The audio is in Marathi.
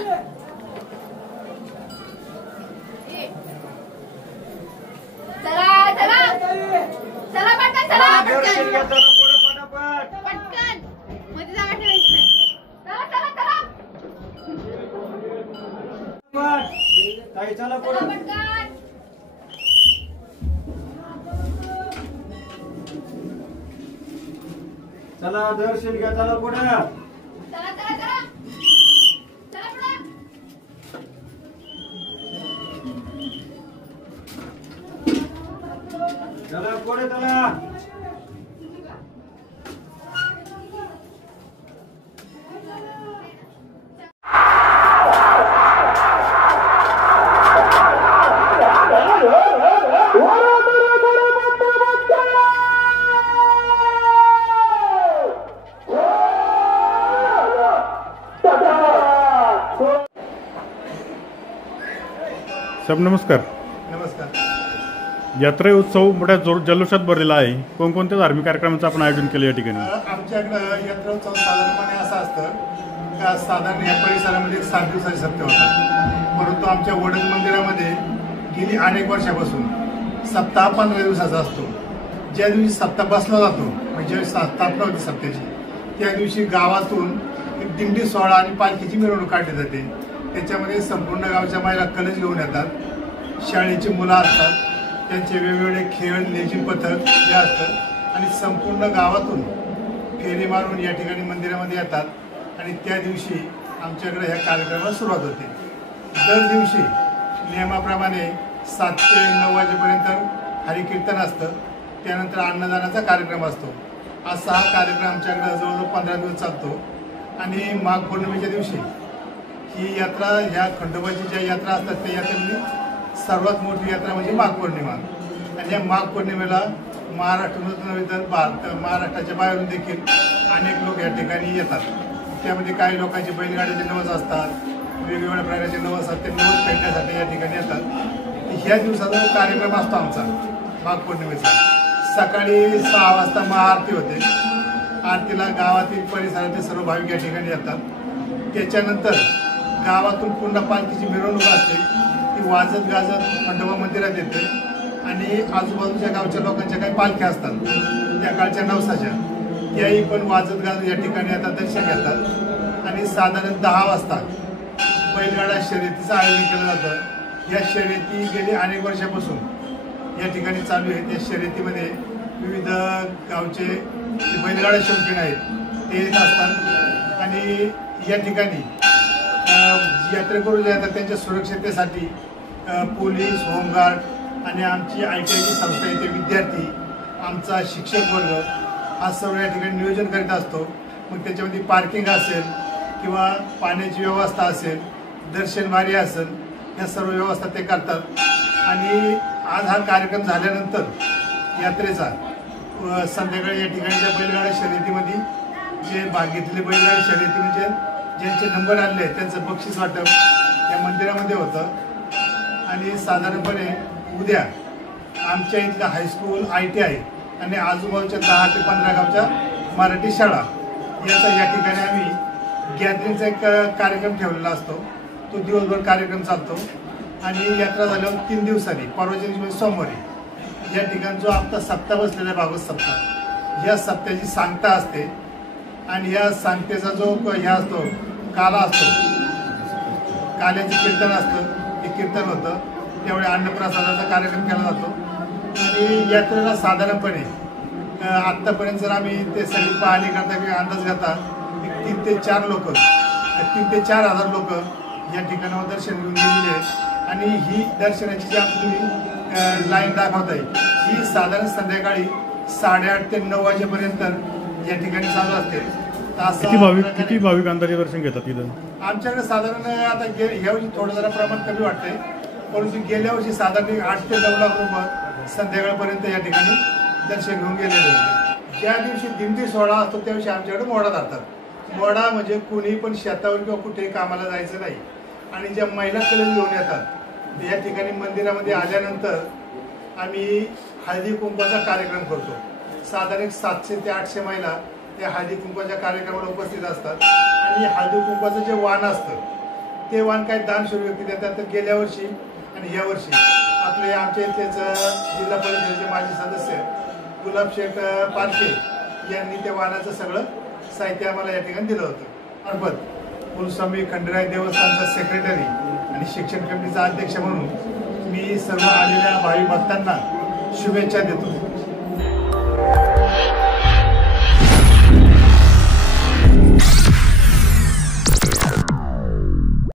चला दर्शन घ्या, चला पुढे चला पुढे चला. साहेब नमस्कार. नमस्कार. यात्रा उत्सव मोठ्या जल्लोषात भरलेला आहे. कोणकोणत्या धार्मिक कार्यक्रमांचं आपण आयोजन केलं या ठिकाणी? आमच्याकडं यात्रा उत्सव साधारणपणे असा असतं का साधारण या परिसरामध्ये 7 दिवसाचे सप्ते होतात, परंतु आमच्या वडद मंदिरामध्ये गेली अनेक वर्षापासून सप्ताह 15 दिवसाचा असतो. ज्या दिवशी सप्ताह बसला जातो म्हणजे स्थापना होती सप्त्याची, त्या दिवशी गावातून एक दिंडी सोहळा आणि पालखीची मिरवणूक काढली जाते. त्याच्यामध्ये संपूर्ण गावच्या महिला कलश घेऊन येतात, शाळेची मुलं असतात, त्यांचे वेगवेगळे खेळ लेझिम पथक हे असतं आणि संपूर्ण गावातून फेरी मारून या ठिकाणी मंदिरामध्ये येतात आणि त्या दिवशी आमच्याकडे ह्या कार्यक्रमाला सुरुवात होते. दर दिवशी नियमाप्रमाणे 7 ते 9 वाजेपर्यंत हरिकीर्तन असतं, त्यानंतर अन्नदानाचा कार्यक्रम असतो. असा हा कार्यक्रम आमच्याकडे जवळजवळ 15 दिवस चालतो. आणि माघ पौर्णिमेच्या दिवशी ही यात्रा, ह्या खंडोबाची ज्या यात्रा असतात त्या यात्रेमध्ये सर्वात मोठी यात्रा म्हणजे माघ पौर्णिमा. आणि या माघ पौर्णिमेला महाराष्ट्रातून नव्हे तर महाराष्ट्राच्या बाहेरून देखील अनेक लोक या ठिकाणी येतात. त्यामध्ये काही लोकांचे बैलगाड्याचे नवस असतात, वेगवेगळ्या प्रकारचे नवस असतात, ते नवस पेटण्यासाठी या ठिकाणी येतात. ह्या दिवसाचा कार्यक्रम असतो आमचा माघ पौर्णिमेचा. सकाळी 6 वाजता महाआरती होते. आरतीला गावातील परिसरातील सर्व भाविक या ठिकाणी येतात. त्याच्यानंतर गावातून पुन्हा पालखीची मिरवणूक असते, ती वाजत गाजत खंडोबा मंदिरात येते आणि आजूबाजूच्या गावच्या लोकांच्या काही पालख्या असतात त्या काळच्या नवसाच्या, त्याही पण वाजत गाजत या ठिकाणी येतात, दर्शन घेतात. आणि साधारण 10 वाजता बैलगाडा शर्यतीचं आयोजन केलं जातं. या शर्यती गेली अनेक वर्षापासून या ठिकाणी चालू आहे. त्या शर्यतीमध्ये विविध गावचे जे बैलगाडा शौकीन आहेत ते येत असतात आणि या ठिकाणी यात्रेकरू जे येतात त्यांच्या सुरक्षिततेसाठी पोलीस, होमगार्ड आणि आमची ITIची संस्था येथे विद्यार्थी, आमचा शिक्षक वर्ग हा सर्व या ठिकाणी नियोजन करीत असतो. मग त्याच्यामध्ये पार्किंग असेल किंवा पाण्याची व्यवस्था असेल, दर्शनवारी असेल, या सर्व व्यवस्था ते करतात. आणि आज हा कार्यक्रम झाल्यानंतर यात्रेचा संध्याकाळी या ठिकाणच्या बैलगाडा शर्यतीमध्ये जे भाग घेतलेले बैलगाडा शर्यती म्हणजे ज्यांचे नंबर आले त्यांचं बक्षीस वाटप या मंदिरामध्ये होतं. आणि साधारणपणे उद्या आमच्या इथल्या हायस्कूल, ITI आणि आजूबाजूच्या 10 ते 15 गावच्या मराठी शाळा याचा या ठिकाणी आम्ही गॅदरिंगचा एक कार्यक्रम ठेवलेला असतो. तो दिवसभर कार्यक्रम चालतो. आणि यात्रा झाल्यावर 3 दिवसांनी परवाच्या दिवशी सोमवारी या ठिकाणी जो आपला सप्ताह बसलेला भागवत सप्ताह, या सप्त्याची सांगता असते. आणि या सांगतेचा जो ह्या असतो काला असतो, काल्याचं कीर्तन असतं, ते कीर्तन होतं. त्यावेळी अन्नप्रसादाचा कार्यक्रम केला जातो. आणि यात्रेला साधारणपणे आत्तापर्यंत जर आम्ही ते सगळी पाहणी करता किंवा अंदाज घेता 3 ते 4 लोक, 3 ते 4,000 लोक या ठिकाणावर दर्शन घेऊन गेलेले आहेत. आणि ही दर्शनाची जी तुम्ही लाईन दाखवताय ही साधारण संध्याकाळी 8:30 ते 9 वाजेपर्यंत या ठिकाणी चालू असते. किती भाविक अंदाजे दर्शन घेतात इथं? आमच्याकडे साधारण आता ह्या वर्षी थोडं जरा प्रमाण कमी वाटतंय, परंतु गेल्या वर्षी साधारण 8 ते 9 लाख लोक संध्याकाळपर्यंत या ठिकाणी दर्शन घेऊन गेलेले होते. ज्या दिवशी दिंडी सोहळा असतो त्या दिवशी आमच्याकडे मोडा धरतात. मोडा म्हणजे कुणीही पण शेतावर किंवा कुठेही कामाला जायचं नाही. आणि ज्या महिला कलश घेऊन येतात या ठिकाणी मंदिरामध्ये आल्यानंतर आम्ही हळदी कुंकवाचा कार्यक्रम करतो. साधारण 700 ते 800 महिला त्या हळदी कुंकवाच्या कार्यक्रमाला उपस्थित असतात. आणि हळदी कुंकवाचं जे वाण असतं ते वाहन काही दानशूर व्यक्ती देतात. तर गेल्या वर्षी आणि या वर्षी आपले आमच्या इथलेच जिल्हा परिषदेचे माजी सदस्य गुलाबशेठ पारखे यांनी त्या वाहनाचं सगळं साहित्य आम्हाला या ठिकाणी दिलं होतं. मार्फत कुलस्वामी खंडेराय देवस्थानचा सेक्रेटरी आणि शिक्षण कमिटीचा अध्यक्ष म्हणून मी सर्व आलेल्या भावी भक्तांना शुभेच्छा देतो.